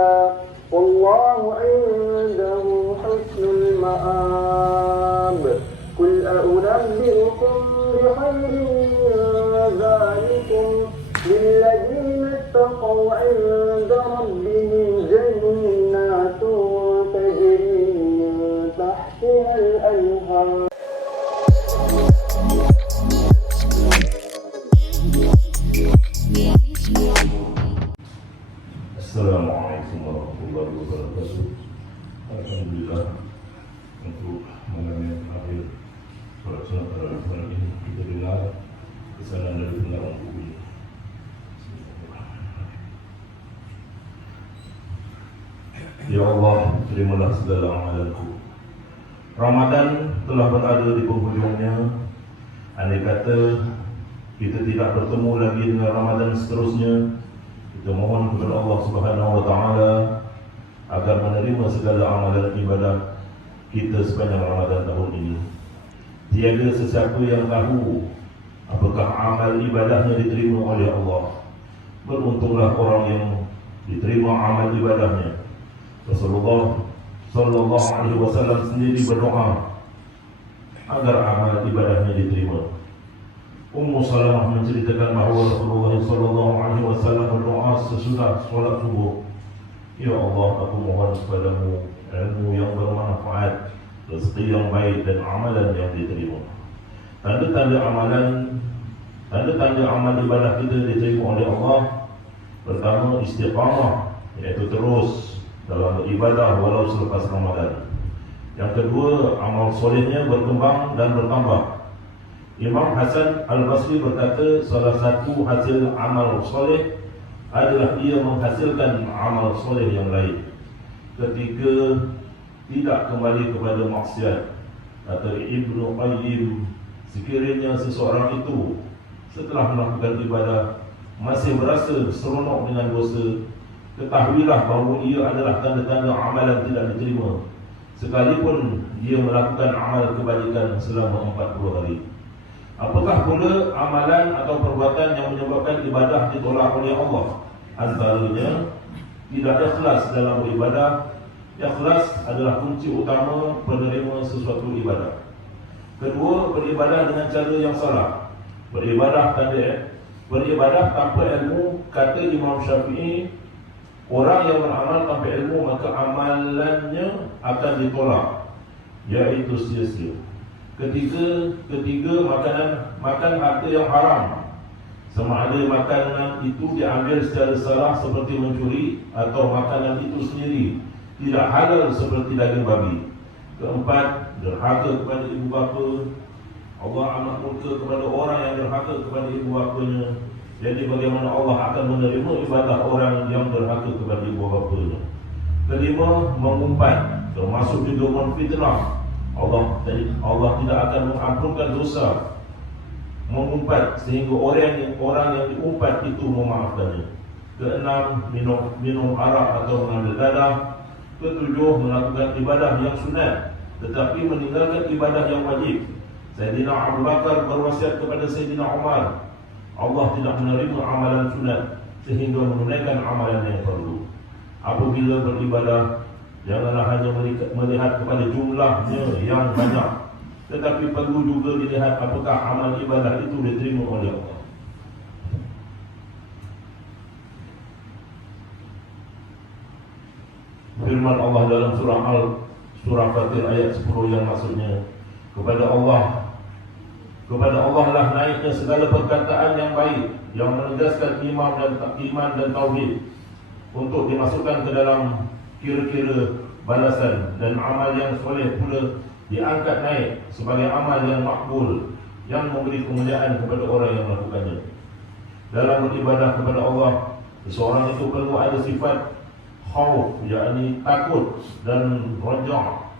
الدنيا والله عنده حسن المآب قل أنبئكم بخير من ذلكم للذين اتقوا عند ربهم جنات تجري من تحتها الأنهار. Assalamualaikum warahmatullahi wabarakatuh. Alhamdulillah, untuk malam yang terakhir sholat sunat tarawih malam ini kita dengar pesanan dari pengarang buku ini. Ya Allah, terimalah segala amalanku. Ramadan telah berada di penghujungnya. Andai kata kita tidak bertemu lagi dengan Ramadan seterusnya, kita mohon kepada Allah Subhanahu wa taala agar menerima segala amalan ibadah kita sepanjang Ramadan tahun ini. Tiada sesiapa yang tahu apakah amal ibadahnya diterima oleh Allah. Beruntunglah orang yang diterima amal ibadahnya. Rasulullah sallallahu alaihi wasallam sendiri berdoa agar amal ibadahnya diterima. Ummu Salamah menceritakan bahawa Rasulullah sallallahu alaihi wasallam berdoa sesudah solat subuh, Ya Allah, aku mohon kepadamu ilmu yang bermanfaat, rezeki yang baik dan amalan yang diterima. Tanda-tanda amal ibadah kita diterima oleh Allah. Pertama, istiqamah, iaitu terus dalam beribadah walau selepas Ramadan. Yang kedua, amal solehnya berkembang dan bertambah. Imam Hasan Al-Basri berkata, salah satu hasil amal soleh adalah ia menghasilkan amal soleh yang lain. Ketiga, tidak kembali kepada maksiat. Kata Ibnu Qayyim, sekiranya seseorang itu setelah melakukan ibadah masih berasa seronok dengan dosa, ketahuilah bahawa ia adalah tanda-tanda amalan tidak diterima, sekalipun dia melakukan amal kebaikan selama 40 hari. Apakah pula amalan atau perbuatan yang menyebabkan ibadah ditolak oleh Allah? Antaranya, tidak ikhlas dalam beribadah. Ikhlas adalah kunci utama penerima sesuatu ibadah. Kedua, beribadah dengan cara yang salah. Beribadah tanpa ilmu, kata Imam Syafi'i, orang yang beramal tanpa ilmu maka amalannya akan ditolak, iaitu sia-sia. Ketiga, makan harta yang haram, sama ada makanan itu diambil secara salah seperti mencuri, atau makanan itu sendiri tidak halal seperti daging babi. Keempat, derhaka kepada ibu bapa. Allah amat murka kepada orang yang derhaka kepada ibu bapanya. Jadi bagaimana Allah akan menerima ibadah orang yang derhaka kepada ibu bapanya? Kelima, mengumpat, termasuk juga menfitnah. Allah tidak akan mengampunkan dosa mengumpat sehingga orang yang diumpat itu memaafkannya. Keenam, minum arak atau mengambil darah. Ketujuh, melakukan ibadah yang sunat tetapi meninggalkan ibadah yang wajib. Sayyidina Abu Bakar berwasiat kepada Sayyidina Umar, Allah tidak menerima amalan sunat sehingga menunaikan amalan yang fardu. Apabila beribadah, janganlah hanya melihat kepada jumlahnya yang banyak, tetapi perlu juga dilihat apakah amal ibadah itu diterima oleh Allah. Firman Allah dalam surah Fatir ayat 10 yang maksudnya, kepada Allah lah naiknya segala perkataan yang baik, yang menegaskan iman dan tauhid, untuk dimasukkan ke dalam kira-kira balasan, dan amal yang soleh pula diangkat naik sebagai amal yang makbul, yang memberi kemuliaan kepada orang yang melakukannya. Dalam beribadah kepada Allah, seseorang itu perlu ada sifat khauf, yakni takut, dan raja',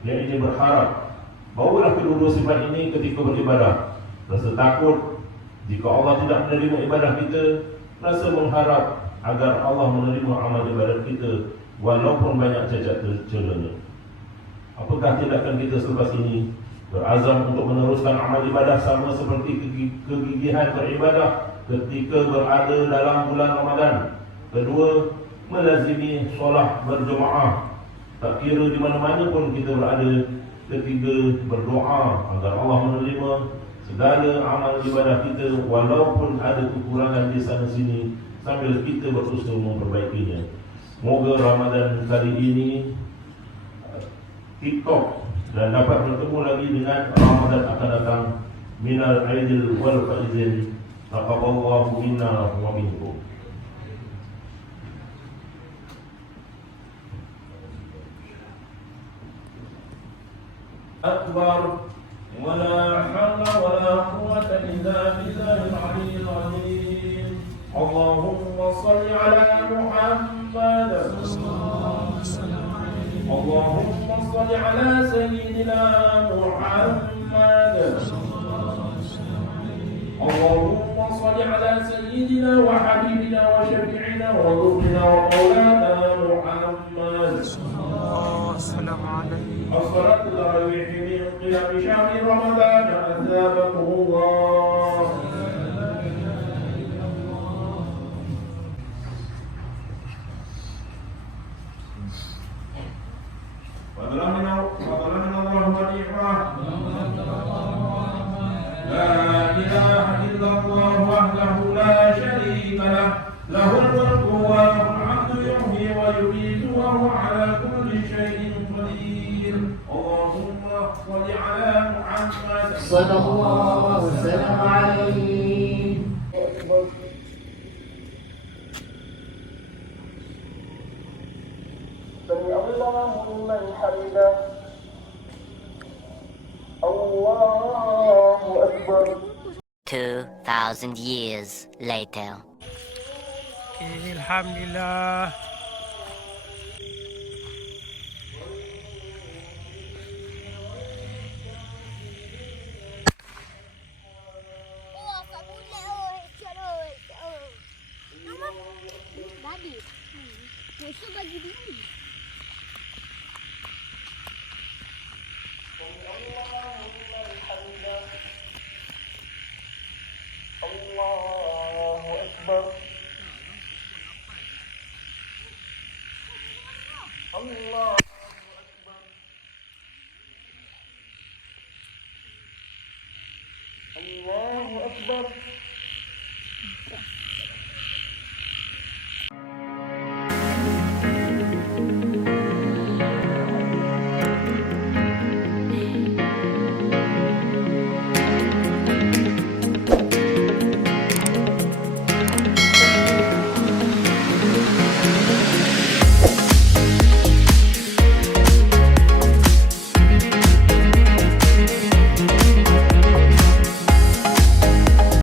yakni berharap. Bawalah kedua sifat ini ketika beribadah. Rasa takut jika Allah tidak menerima ibadah kita, rasa mengharap agar Allah menerima amal ibadat kita walaupun banyak cacat celanya. Apakah tindakan kita selepas ini? Berazam untuk meneruskan amal ibadah sama seperti kegigihan beribadah ketika berada dalam bulan Ramadan. Kedua, melazimi solat berjemaah. Tak kira di mana-mana pun kita berada, ketiga berdoa agar Allah menerima segala amal ibadah kita walaupun ada kekurangan di sana sini, sambil kita berusaha memperbaikinya. Moga Ramadan kali ini TikTok dan dapat bertemu lagi dengan Ramadan akan datang. Minal aidil wal faizin. Taqabbalallahu minna wa minkum. أكبر ولا حول ولا قوة إلا بالله العلي العظيم. اللهم صل على محمد. اللهم صل على سيدنا محمد. اللهم صل على سيدنا وحبيبنا وشفيعنا وذكرنا ومولانا محمد. السلام عليكم. الصلاة التراويح من قيام شهر رمضان أثابكم الله. فضلا من الله ونعمة. لا إله إلا الله وحده لا شريك له، له الملك وله الحمد يحيي ويميت وهو على كل شيء قدير. اللهم صل على محمد صلى الله وسلم عليه. سمع الله لمن حمده. الله أكبر. 2,000 years later. Alhamdulillah. Besok bagi dulu. الله أكبر. الله أكبر. الله أكبر.